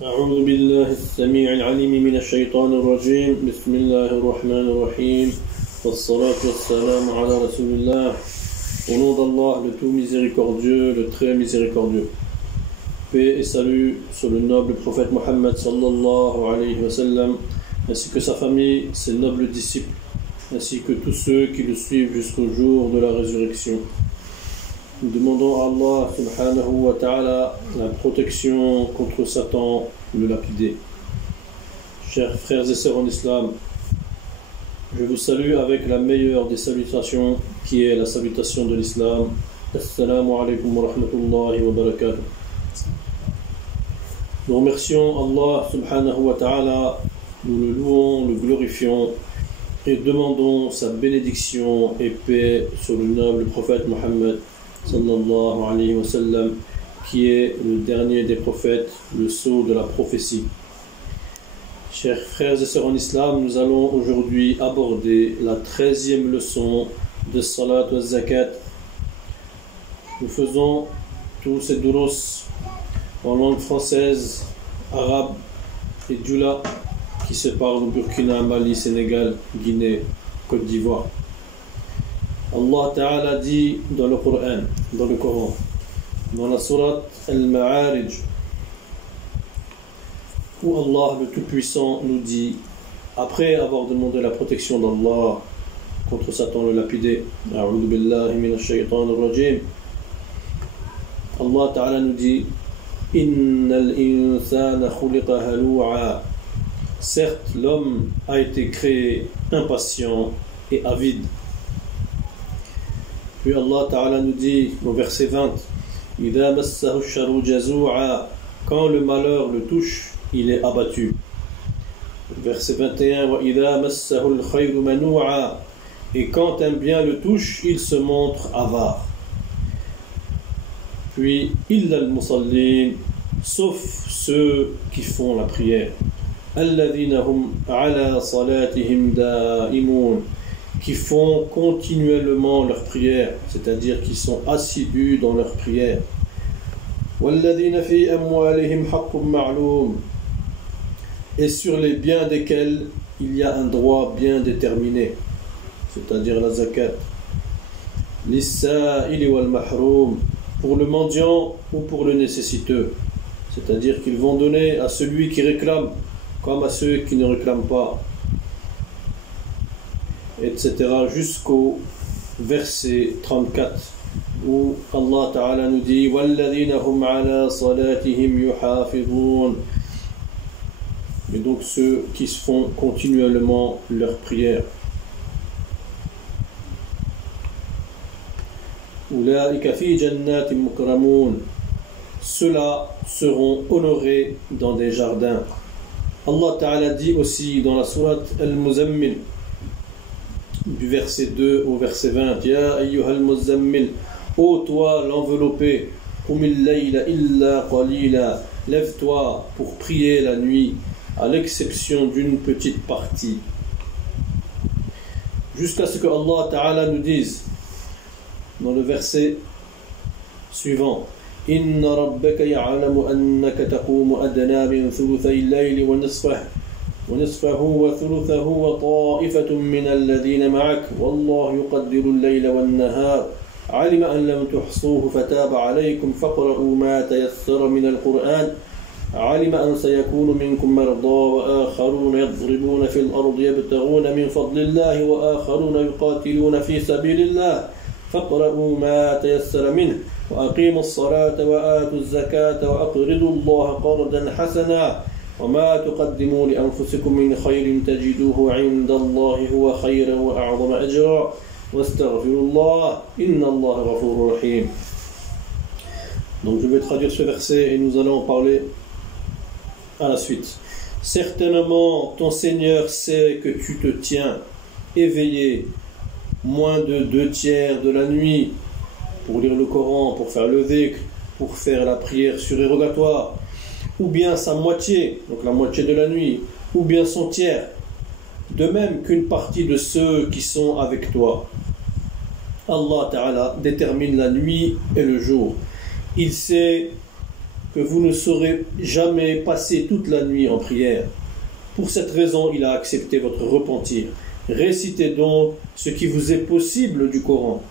أعوذ بالله السميع العليم من الشيطان الرجيم بسم الله الرحمن الرحيم والصلاة والسلام على رسول الله. Au nom d'Allah, le tout miséricordieux, le très miséricordieux. Paix et salut sur le noble prophète Mohammed sallallahu alayhi wa sallam, ainsi que sa famille, ses nobles disciples, ainsi que tous ceux qui le suivent jusqu'au jour de la résurrection. Nous demandons à Allah subhanahu wa ta'ala la protection contre Satan, le lapidé. Chers frères et sœurs en islam, je vous salue avec la meilleure des salutations, qui est la salutation de l'islam. Assalamu alaikum wa rahmatullahi wa barakatuh. Nous remercions Allah subhanahu wa ta'ala, nous le louons, le glorifions et demandons sa bénédiction et paix sur le noble prophète Mohammed sallallahu alayhi wa sallam, qui est le dernier des prophètes, le sceau de la prophétie. Chers frères et sœurs en islam, nous allons aujourd'hui aborder la 13e leçon de Salat wa Zakat. Nous faisons tous ces durus en langue française, arabe et djoula qui séparent le Burkina, Mali, Sénégal, Guinée, Côte d'Ivoire. Allah Ta'ala dit dans le Coran, dans la sourate Al-Ma'arij, où Allah le Tout-Puissant nous dit, après avoir demandé la protection d'Allah contre Satan le lapidé, A'udhu billahi minash shaytanir rajim, Allah Ta'ala nous dit, Innal insana khuliqa halu'a. Certes, l'homme a été créé impatient et avide. Puis Allah Ta'ala nous dit au verset 20, Idha massahu sharru jazu'a. Quand le malheur le touche, il est abattu. Verset 21, Wa idha massahu al-khayru manu'a. Et quand un bien le touche, il se montre avare. Puis, illa al-musallin, sauf ceux qui font la prière. Alladhina hum ala salatihim da'imun, qui font continuellement leur prière, c'est-à-dire qui sont assidus dans leur prière. Walladhina fi amwalihim haqqun ma'lum, et sur les biens desquels il y a un droit bien déterminé, c'est-à-dire la zakat. Lis-sa'ili wal mahrum, pour le mendiant ou pour le nécessiteux, c'est-à-dire qu'ils vont donner à celui qui réclame comme à ceux qui ne réclament pas, etc. jusqu'au verset 34 où Allah Ta'ala nous dit وَالَّذِينَ هُمْ عَلَى صَلَاتِهِمْ يُحَافِظُونَ, et donc ceux qui se font continuellement leur prière. أُولَٰئِكَ فِي جَنَّاتٍ مُكْرَمُونَ, ceux-là seront honorés dans des jardins. Allah Ta'ala dit aussi dans la sourate Al-Muzammil, du verset 2 au verset 20, Ya ayyuhal muzammil, ô toi l'enveloppé, qumil layla illa qalila, lève-toi pour prier la nuit, à l'exception d'une petite partie. Jusqu'à ce que Allah Ta'ala nous dise, dans le verset suivant, إن ربك يعلم أنك تقوم أدنى من ثلثي الليل ونصفه وثلثه وطائفة من الذين معك والله يقدر الليل والنهار علم أن لم تحصوه فتاب عليكم فاقرؤوا ما تيسر من القرآن علم أن سيكون منكم مرضى وآخرون يضربون في الأرض يبتغون من فضل الله وآخرون يقاتلون في سبيل الله فاقرؤوا ما تيسر منه وأقيموا الصلاة وآتوا الزكاة وأقرضوا الله قرضا حسنا وما تقدموا لأنفسكم من خير تجدوه عند الله هو خيرا وأعظم أجرا واستغفروا الله إن الله غفور رحيم. Donc je vais traduire ce verset et nous allons parler à la suite. Certainement ton Seigneur sait que tu te tiens éveillé moins de 2/3 de la nuit pour lire le Coran, pour faire le dhikr, pour faire la prière surérogatoire, ou bien sa moitié, donc la moitié de la nuit, ou bien son tiers, de même qu'une partie de ceux qui sont avec toi. Allah Ta'ala détermine la nuit et le jour. Il sait que vous ne saurez jamais passer toute la nuit en prière. Pour cette raison, il a accepté votre repentir. Récitez donc ce qui vous est possible du Coran.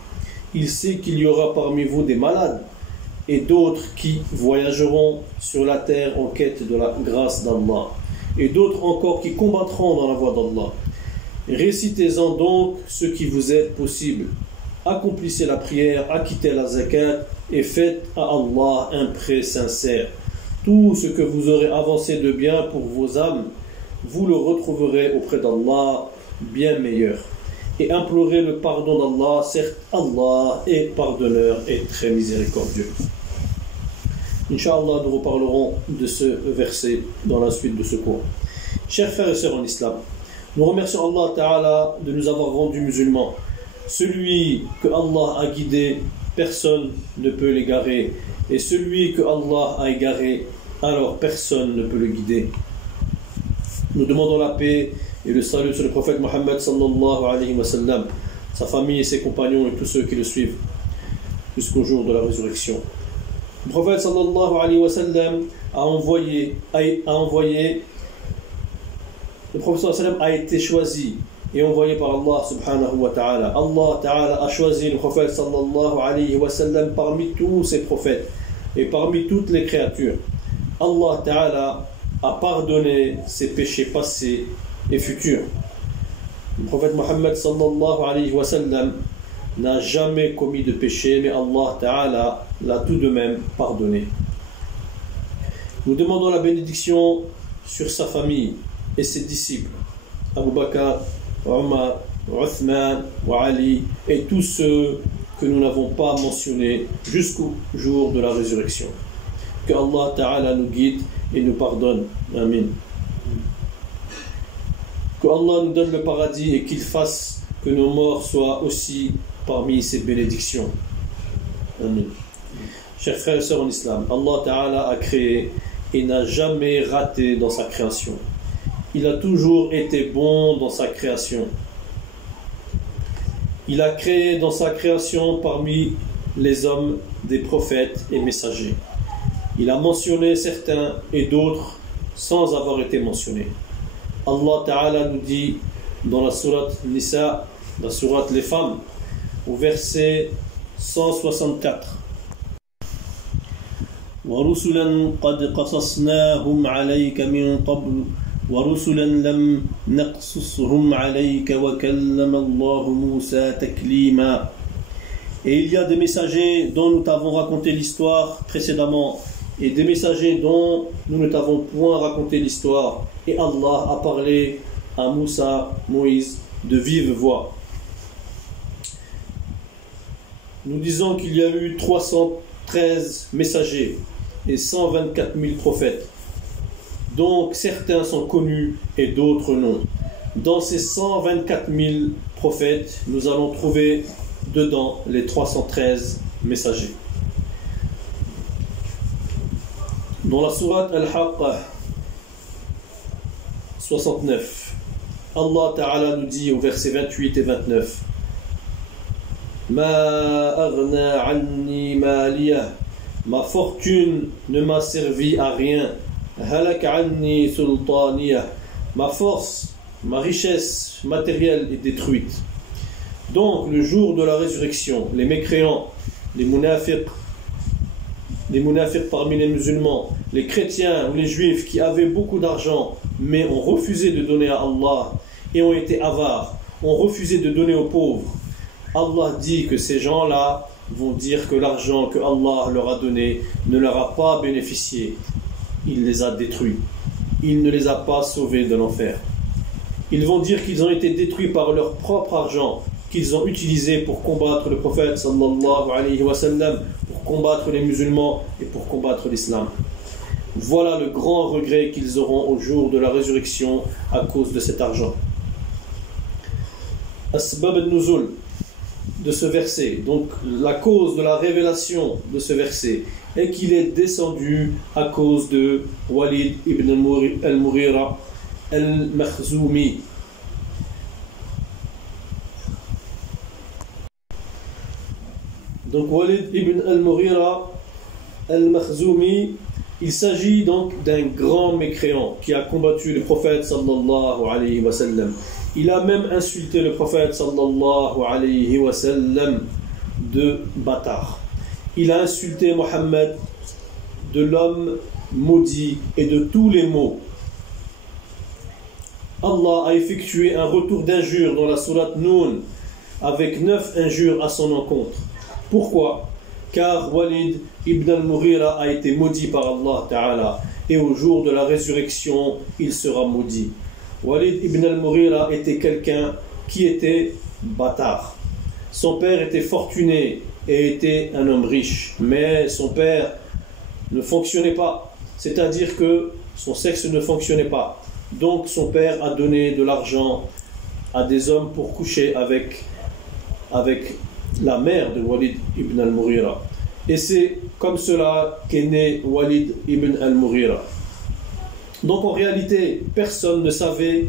Il sait qu'il y aura parmi vous des malades et d'autres qui voyageront sur la terre en quête de la grâce d'Allah, et d'autres encore qui combattront dans la voie d'Allah. Récitez-en donc ce qui vous est possible. Accomplissez la prière, acquittez la zakat et faites à Allah un prêt sincère. Tout ce que vous aurez avancé de bien pour vos âmes, vous le retrouverez auprès d'Allah bien meilleur. Et implorez le pardon d'Allah, certes Allah est pardonneur et très miséricordieux. Inch'Allah, nous reparlerons de ce verset dans la suite de ce cours. Chers frères et sœurs en islam, nous remercions Allah Ta'ala de nous avoir rendus musulmans. Celui que Allah a guidé, personne ne peut l'égarer. Et celui que Allah a égaré, alors personne ne peut le guider. Nous demandons la paix et le salut sur le prophète Mohammed sallallahu alayhi wa sallam, sa famille et ses compagnons et tous ceux qui le suivent jusqu'au jour de la résurrection. Le prophète sallallahu alayhi wa sallam le prophète sallallahu alayhi wa sallam a été choisi et envoyé par Allah subhanahu wa ta'ala. Allah ta'ala a choisi le prophète sallallahu alayhi wa sallam parmi tous ses prophètes et parmi toutes les créatures. Allah ta'ala a pardonné ses péchés passés et futurs. Le prophète Mohammed sallallahu alayhi wa sallam n'a jamais commis de péché, mais Allah ta'ala l'a tout de même pardonné. Nous demandons la bénédiction sur sa famille et ses disciples, Abu Bakr, Omar, Uthman, Ali et tous ceux que nous n'avons pas mentionnés jusqu'au jour de la résurrection. Que Allah Ta'ala nous guide et nous pardonne. Amin. Que Allah nous donne le paradis et qu'il fasse que nos morts soient aussi parmi ses bénédictions. Amin. Chers frères et sœurs en islam, Allah Ta'ala a créé et n'a jamais raté dans sa création. Il a toujours été bon dans sa création. Il a créé dans sa création parmi les hommes des prophètes et messagers. Il a mentionné certains et d'autres sans avoir été mentionnés. Allah Ta'ala nous dit dans la sourate Nisa, la sourate Les Femmes, au verset 164. وَرُسُلًا قَدْ قَصَصْنَاهُمْ عَلَيْكَ مِنْ قَبْلُ وَرُسُلًا لَمْ نَقْصُصْهُمْ عَلَيْكَ وَكَلَّمَ اللَّهُ مُوسَى تَكْلِيمًا. Et il y a des messagers dont nous t'avons raconté l'histoire précédemment, et des messagers dont nous ne t'avons point raconté l'histoire. Et Allah a parlé à Moussa, Moïse, de vive voix. Nous disons qu'il y a eu 313 messagers et 124 000 prophètes. Donc certains sont connus et d'autres non. Dans ces 124 000 prophètes, nous allons trouver dedans les 313 messagers. Dans la sourate Al-Haqqa 69, Allah Ta'ala nous dit au verset 28 et 29: Ma aghna anni maliya, ma fortune ne m'a servi à rien. Halak anni sultaniya, ma force, ma richesse matérielle est détruite. Donc le jour de la résurrection, les mécréants, les munafiqs parmi les musulmans, les chrétiens ou les juifs qui avaient beaucoup d'argent mais ont refusé de donner à Allah et ont été avares, ont refusé de donner aux pauvres, Allah dit que ces gens-là vont dire que l'argent que Allah leur a donné ne leur a pas bénéficié. Il les a détruits. Il ne les a pas sauvés de l'enfer. Ils vont dire qu'ils ont été détruits par leur propre argent qu'ils ont utilisé pour combattre le prophète sallallahu alayhi wa sallam, pour combattre les musulmans et pour combattre l'islam. Voilà le grand regret qu'ils auront au jour de la résurrection à cause de cet argent. Asbab al-Nuzul de ce verset, donc la cause de la révélation de ce verset, est qu'il est descendu à cause de Walid ibn al-Mughira al-Makhzoumi. Donc Walid ibn al-Mughira al-Makhzoumi Il s'agit donc d'un grand mécréant qui a combattu le prophète sallallahu alayhi wa sallam. Il a même insulté le prophète sallallahu alayhi wa sallam de bâtard. Il a insulté Mohammed de l'homme maudit et de tous les maux. Allah a effectué un retour d'injures dans la sourate Noun avec 9 injures à son encontre. Pourquoi? Car Walid ibn al-Mughira a été maudit par Allah Ta'ala et au jour de la résurrection, il sera maudit. Walid ibn al-Mughira était quelqu'un qui était bâtard. Son père était fortuné et était un homme riche, mais son père ne fonctionnait pas, c'est-à-dire que son sexe ne fonctionnait pas. Donc son père a donné de l'argent à des hommes pour coucher avec la mère de Walid ibn al-Mughira. Et c'est comme cela qu'est né Walid ibn al-Mughira. Donc en réalité, personne ne savait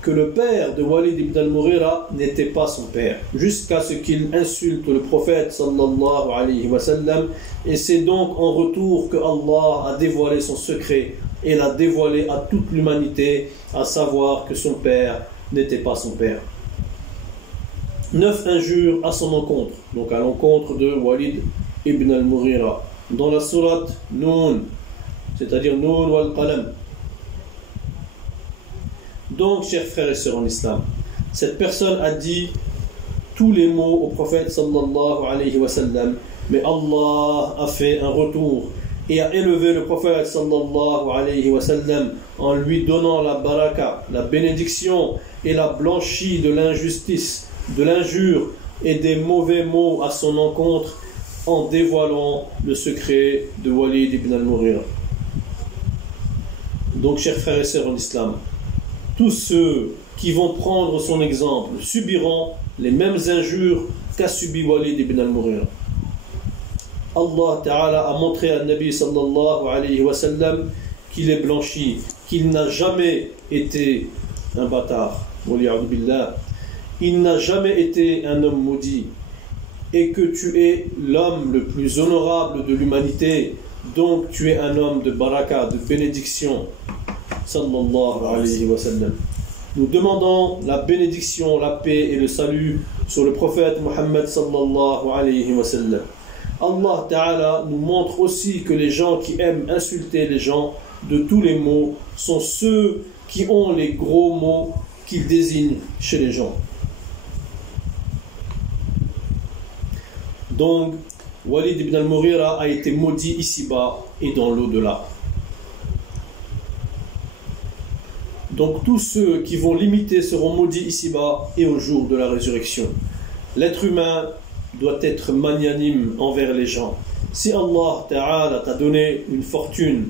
que le père de Walid ibn al-Mughira n'était pas son père, jusqu'à ce qu'il insulte le prophète sallallahu alayhi wa sallam. Et c'est donc en retour que Allah a dévoilé son secret et l'a dévoilé à toute l'humanité, à savoir que son père n'était pas son père. 9 injures à son encontre, donc à l'encontre de Walid ibn al-Mughira, dans la sourate Noun, c'est-à-dire Noun wal Qalam. Donc, chers frères et sœurs en islam, cette personne a dit tous les mots au prophète sallallahu alayhi wa sallam, mais Allah a fait un retour et a élevé le prophète sallallahu alayhi wa sallam en lui donnant la baraka, la bénédiction, et l'a blanchi de l'injustice, de l'injure et des mauvais mots à son encontre en dévoilant le secret de Walid ibn al-Mughira. Donc, chers frères et sœurs en islam, tous ceux qui vont prendre son exemple subiront les mêmes injures qu'a subi Walid ibn al-Mughira. Allah Ta'ala a montré à Nabi sallallahu alayhi wa sallam qu'il est blanchi, qu'il n'a jamais été un bâtard. Il n'a jamais été un homme maudit, et que tu es l'homme le plus honorable de l'humanité, donc tu es un homme de baraka, de bénédiction. Sallallahu alayhi wa sallam. Nous demandons la bénédiction, la paix et le salut sur le prophète Muhammad sallallahu alayhi wa sallam. Allah Ta'ala nous montre aussi que les gens qui aiment insulter les gens de tous les mots sont ceux qui ont les gros mots qu'ils désignent chez les gens. Donc, Walid ibn al-Mughira a été maudit ici-bas et dans l'au-delà. Donc tous ceux qui vont l'imiter seront maudits ici-bas et au jour de la résurrection. L'être humain doit être magnanime envers les gens. Si Allah Ta'ala t'a donné une fortune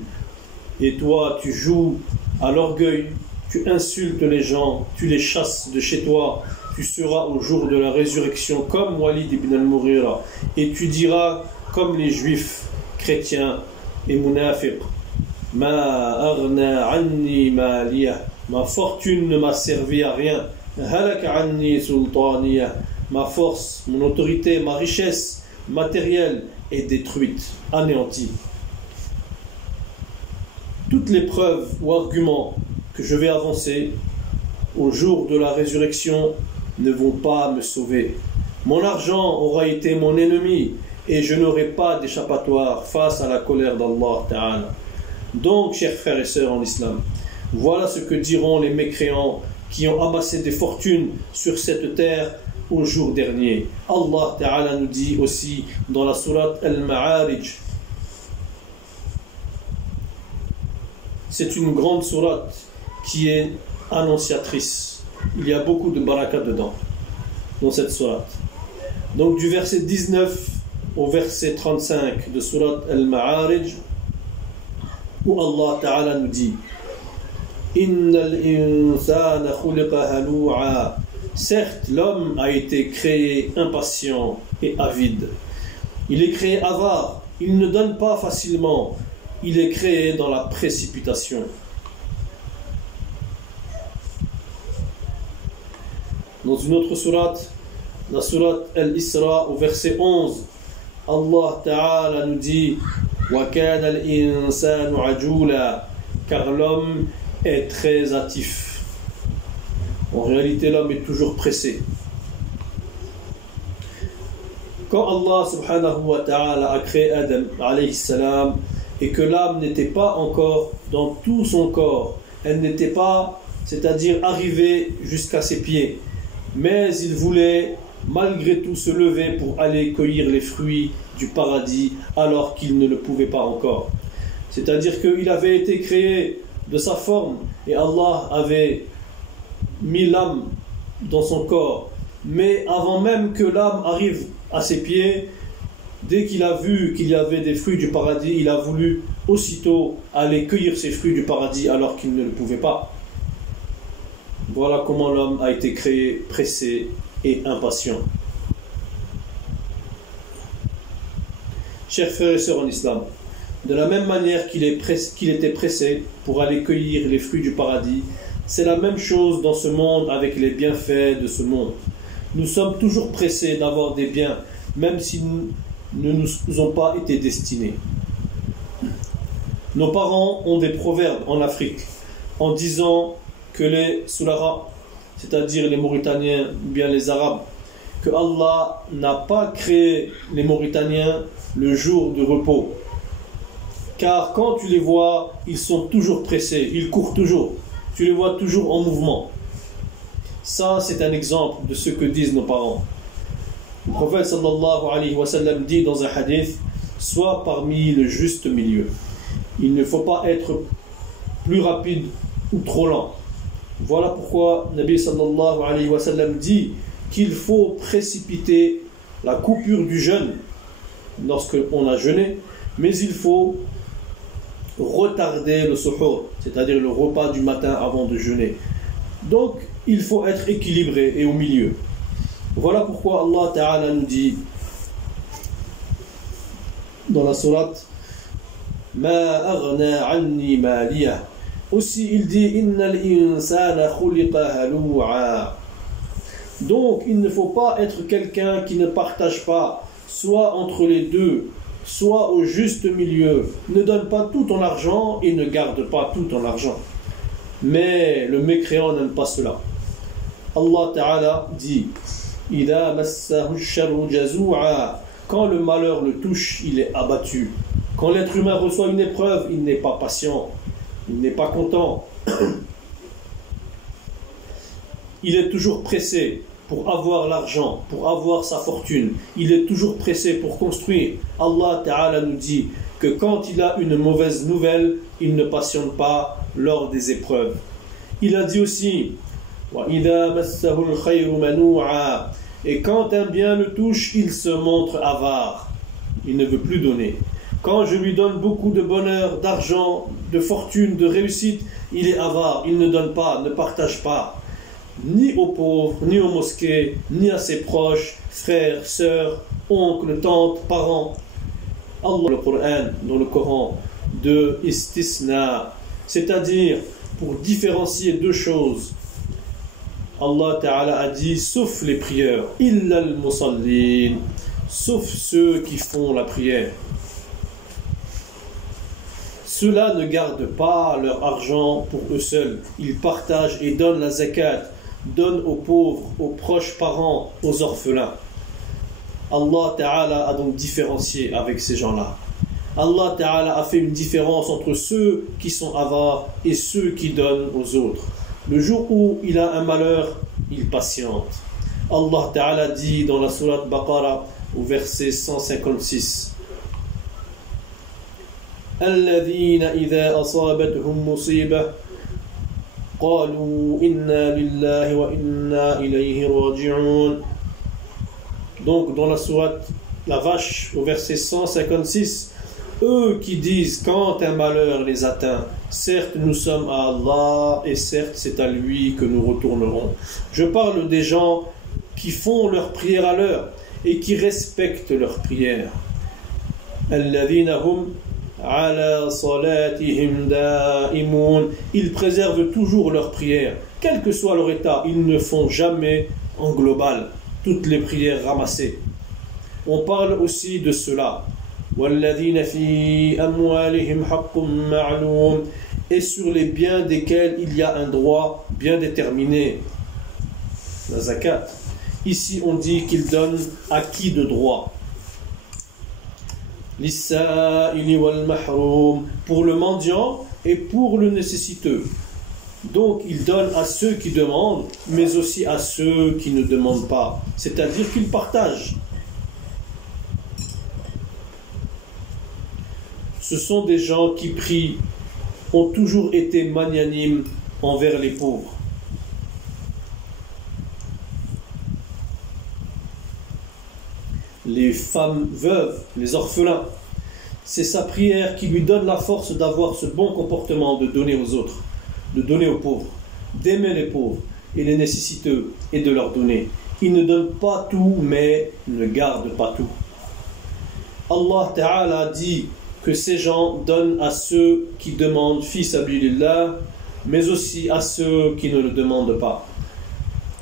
et toi tu joues à l'orgueil, tu insultes les gens, tu les chasses de chez toi, tu seras au jour de la résurrection comme Walid ibn al-Mughira et tu diras comme les juifs, chrétiens et munafiq: Ma aghna anni maliyah. Ma fortune ne m'a servi à rien. Halaka anni sultaniyah. Ma force, mon autorité, ma richesse matérielle est détruite, anéantie. Toutes les preuves ou arguments que je vais avancer au jour de la résurrection ne vont pas me sauver. Mon argent aura été mon ennemi et je n'aurai pas d'échappatoire face à la colère d'Allah Ta'ala. Donc, chers frères et sœurs en islam, voilà ce que diront les mécréants qui ont amassé des fortunes sur cette terre au jour dernier. Allah Ta'ala nous dit aussi dans la sourate Al-Ma'arij. C'est une grande sourate qui est annonciatrice. Il y a beaucoup de baraka dedans, dans cette sourate. Donc du verset 19 au verset 35 de sourate Al-Ma'arij, où Allah Ta'ala nous dit: Innal insana khuliqa halu'a. Certes, l'homme a été créé impatient et avide. Il est créé avare. Il ne donne pas facilement. Il est créé dans la précipitation. Dans une autre sourate, la sourate Al-Isra, au verset 11, Allah Ta'ala nous dit: وَكَانَ الْإِنسَانُ عَجُولًا car l'homme est très hâtif. En réalité, l'homme est toujours pressé. Quand Allah subhanahu wa ta'ala a créé Adam alayhi salam et que l'âme n'était pas encore dans tout son corps, elle n'était pas, c'est-à-dire arrivée jusqu'à ses pieds, mais il voulait malgré tout se lever pour aller cueillir les fruits du paradis alors qu'il ne le pouvait pas encore. C'est-à-dire qu'il avait été créé de sa forme et Allah avait mis l'âme dans son corps, mais avant même que l'âme arrive à ses pieds, dès qu'il a vu qu'il y avait des fruits du paradis, il a voulu aussitôt aller cueillir ces fruits du paradis alors qu'il ne le pouvait pas. Voilà comment l'homme a été créé pressé et impatient. Chers frères et sœurs en islam, de la même manière qu'il était pressé pour aller cueillir les fruits du paradis, c'est la même chose dans ce monde avec les bienfaits de ce monde. Nous sommes toujours pressés d'avoir des biens, même s'ils ne nous ont pas été destinés. Nos parents ont des proverbes en Afrique en disant que les Soulara, c'est-à-dire les Mauritaniens ou bien les Arabes, que Allah n'a pas créé les Mauritaniens le jour de repos. Car quand tu les vois, ils sont toujours pressés, ils courent toujours. Tu les vois toujours en mouvement. Ça, c'est un exemple de ce que disent nos parents. Le prophète sallallahu alayhi wa sallam dit dans un hadith: sois parmi le juste milieu. Il ne faut pas être plus rapide ou trop lent. Voilà pourquoi Nabi sallallahu alayhi wa sallam dit qu'il faut précipiter la coupure du jeûne lorsqu'on a jeûné, mais il faut retarder le suhour, c'est-à-dire le repas du matin avant de jeûner. Donc, il faut être équilibré et au milieu. Voilà pourquoi Allah Ta'ala nous dit dans la sourate Ma aghna anni maliya. Aussi il dit Innal insana khuliqa halu'a. Donc il ne faut pas être quelqu'un qui ne partage pas, soit entre les deux, soit au juste milieu. Ne donne pas tout ton argent et ne garde pas tout ton argent. Mais le mécréant n'aime pas cela. Allah Ta'ala dit Ida massahu sharru jazua. Quand le malheur le touche, il est abattu. Quand l'être humain reçoit une épreuve, il n'est pas patient, il n'est pas content. Il est toujours pressé pour avoir l'argent, pour avoir sa fortune. Il est toujours pressé pour construire. Allah Ta'ala nous dit que quand il a une mauvaise nouvelle, il ne patiente pas lors des épreuves. Il a dit aussi وَإِذَا مَسَّهُ الْخَيْرُ مَنُوعًا. Et quand un bien le touche, il se montre avare. Il ne veut plus donner. Quand je lui donne beaucoup de bonheur, d'argent, de fortune, de réussite, il est avare. Il ne donne pas, ne partage pas. Ni aux pauvres, ni aux mosquées, ni à ses proches, frères, sœurs, oncles, tantes, parents. Allah, dans le Coran, de istisna, c'est-à-dire pour différencier deux choses. Allah Ta'ala a dit sauf les prieurs, illa al-musallin, sauf ceux qui font la prière. Ceux-là ne gardent pas leur argent pour eux seuls. Ils partagent et donnent la zakat, donnent aux pauvres, aux proches parents, aux orphelins. Allah Ta'ala a donc différencié avec ces gens-là. Allah Ta'ala a fait une différence entre ceux qui sont avares et ceux qui donnent aux autres. Le jour où il a un malheur, il patiente. Allah Ta'ala dit dans la sourate Baqara au verset 156 الذين إذا أصابتهم مصيبة قالوا إنا لله وإنا إليه راجعون. Donc dans la sourate La Vache au verset 156, eux qui disent quand un malheur les atteint, certes nous sommes à Allah et certes c'est à lui que nous retournerons. Je parle des gens qui font leur prière à l'heure et qui respectent leur prière. الذين هم على صلاتهم دائمون. Ils préservent toujours leur prière, quel que soit leur état. Ils ne font jamais en global toutes les prières ramassées. On parle aussi de cela. وَالَّذِينَ فِي أَمْوَالِهِمْ حَقٌّ مَعْلُومٌ, et sur les biens desquels il y a un droit bien déterminé, la zakat. Ici on dit qu'il donne à qui de droit? لِلسَّائِلِ وَالْمَحْرُومِ, pour le mendiant et pour le nécessiteux. Donc il donne à ceux qui demandent, mais aussi à ceux qui ne demandent pas. C'est-à-dire qu'il partage. Ce sont des gens qui prient, ont toujours été magnanimes envers les pauvres. Les femmes veuves, les orphelins, c'est sa prière qui lui donne la force d'avoir ce bon comportement, de donner aux autres, de donner aux pauvres, d'aimer les pauvres et les nécessiteux et de leur donner. Il ne donne pas tout, mais ne garde pas tout. Allah Ta'ala dit que ces gens donnent à ceux qui demandent fi sabilillah, mais aussi à ceux qui ne le demandent pas.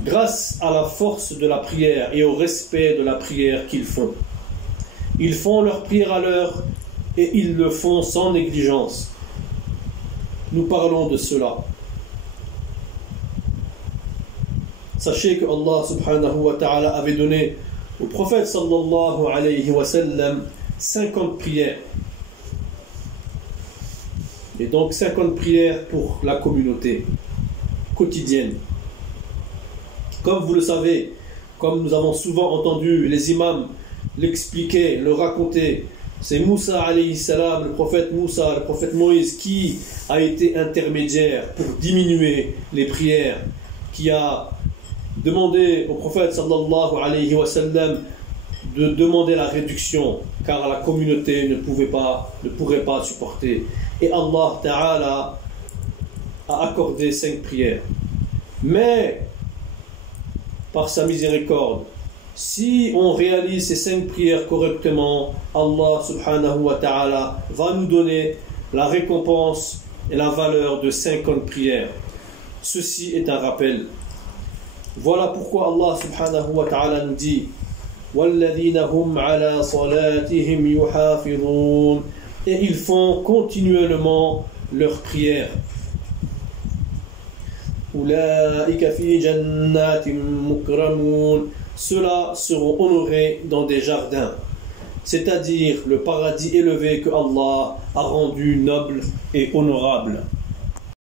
Grâce à la force de la prière et au respect de la prière qu'ils font. Ils font leur prière à l'heure et ils le font sans négligence. Nous parlons de cela. Sachez que Allah subhanahu wa ta'ala avait donné au prophète sallallahu alayhi wa sallam 50 prières. Et donc 50 prières pour la communauté quotidienne. Comme vous le savez, comme nous avons souvent entendu les imams l'expliquer, le raconter, c'est Moussa alayhi salam, le prophète Moussa, le prophète Moïse, qui a été intermédiaire pour diminuer les prières, qui a demandé au prophète sallallahu alayhi wa sallam de demander la réduction, car la communauté ne pourrait pas supporter. Et Allah Ta'ala a accordé 5 prières. Mais, par sa miséricorde, si on réalise ces 5 prières correctement, Allah Subhanahu wa Ta'ala va nous donner la récompense et la valeur de 50 prières. Ceci est un rappel. Voilà pourquoi Allah Subhanahu wa Ta'ala nous dit وَالَّذِينَ هُمْ عَلَى صَلَاتِهِمْ يُحَافِظُونَ, et ils font continuellement leurs prières. أُولَٰئِكَ فِي جَنَّاتٍ مُكْرَمُونَ, ceux-là seront honorés dans des jardins, c'est-à-dire le paradis élevé que Allah a rendu noble et honorable.